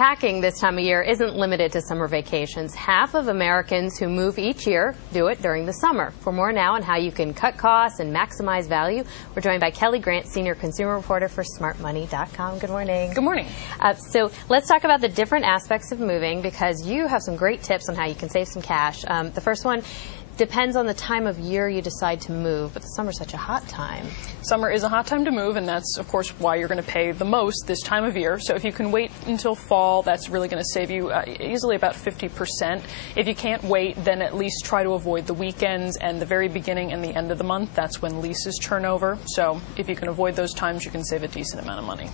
packing this time of year isn't limited to summer vacations. Half of Americans who move each year do it during the summer. For more now on how you can cut costs and maximize value, we're joined by Kelli Grant, senior consumer reporter for smartmoney.com. Good morning. Good morning. So let's talk about the different aspects of moving, because you have some great tips on how you can save some cash. The first one depends on the time of year you decide to move, but the summer's such a hot time. Summer is a hot time to move, and that's, of course, why you're going to pay the most this time of year. So if you can wait until fall, that's really going to save you easily about 50%. If you can't wait, then at least try to avoid the weekends and the very beginning and the end of the month. That's when leases turn over. So if you can avoid those times, you can save a decent amount of money.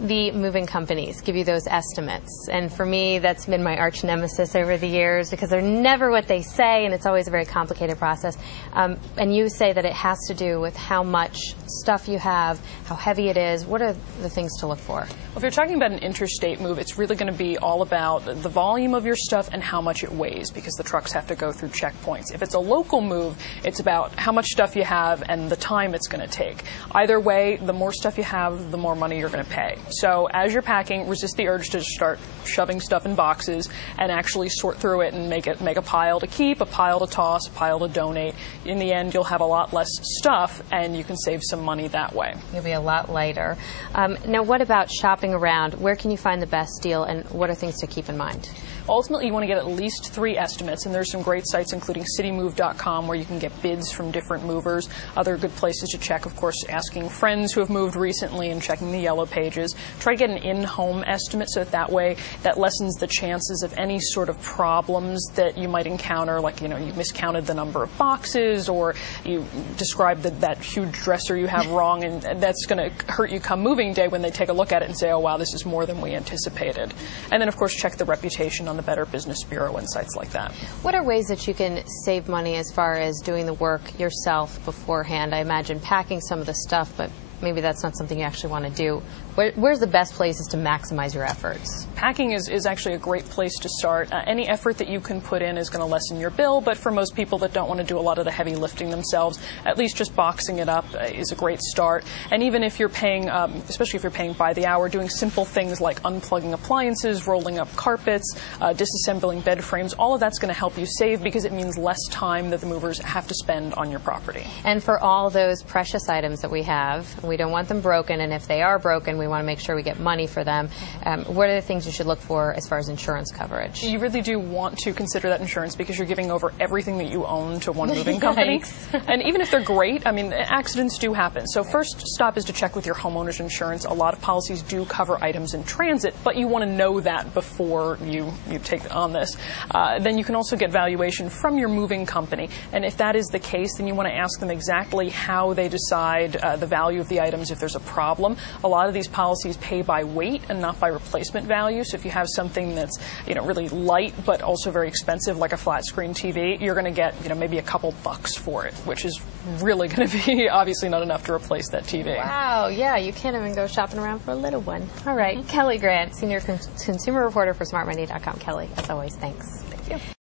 The moving companies give you those estimates, and for me, that's been my arch nemesis over the years, because they're never what they say, and it's always a very complicated process. And you say that it has to do with how much stuff you have, how heavy it is. What are the things to look for? Well, if you're talking about an interstate move, it's really going to be all about the volume of your stuff and how much it weighs, because the trucks have to go through checkpoints. If it's a local move, it's about how much stuff you have and the time it's going to take. Either way, the more stuff you have, the more money you're going to pay. So as you're packing, resist the urge to start shoving stuff in boxes and actually sort through it and make a pile to keep, a pile to toss, a pile to donate. In the end, you'll have a lot less stuff, and you can save some money that way. You'll be a lot lighter. Now, what about shopping around? Where can you find the best deal, and what are things to keep in mind? Ultimately, you want to get at least 3 estimates, and there's some great sites, including citymove.com, where you can get bids from different movers. Other good places to check, of course, asking friends who have moved recently and checking the yellow pages. Try to get an in-home estimate, so that way that lessens the chances of any sort of problems that you might encounter, like, you miscounted the number of boxes, or you described that huge dresser you have wrong, and that's going to hurt you come moving day when they take a look at it and say, oh, wow, this is more than we anticipated. And then, of course, check the reputation on the Better Business Bureau and sites like that. What are ways that you can save money as far as doing the work yourself beforehand? I imagine packing some of the stuff, but maybe that's not something you actually want to do. Where's the best places to maximize your efforts? Packing is actually a great place to start. Any effort that you can put in is going to lessen your bill, but for most people that don't want to do a lot of the heavy lifting themselves, at least just boxing it up is a great start. And even if you're paying, especially if you're paying by the hour, doing simple things like unplugging appliances, rolling up carpets, disassembling bed frames, all of that's going to help you save, because it means less time that the movers have to spend on your property. And for all those precious items that we have, we don't want them broken, and if they are broken, we want to make sure we get money for them. What are the things you should look for as far as insurance coverage? You really do want to consider that insurance, because you're giving over everything that you own to one moving company. And even if they're great, I mean, accidents do happen. So first stop is to check with your homeowner's insurance. A lot of policies do cover items in transit, but you want to know that before you take on this. Then you can also get valuation from your moving company. And if that is the case, then you want to ask them exactly how they decide the value of the items if there's a problem. A lot of these policies pay by weight and not by replacement value. So if you have something that's really light but also very expensive, like a flat screen TV, you're going to get maybe a couple bucks for it, which is really going to be obviously not enough to replace that TV. Wow, yeah, you can't even go shopping around for a little one. All right, Kelli Grant, senior consumer reporter for smartmoney.com. Kelli, as always, thanks. Thank you.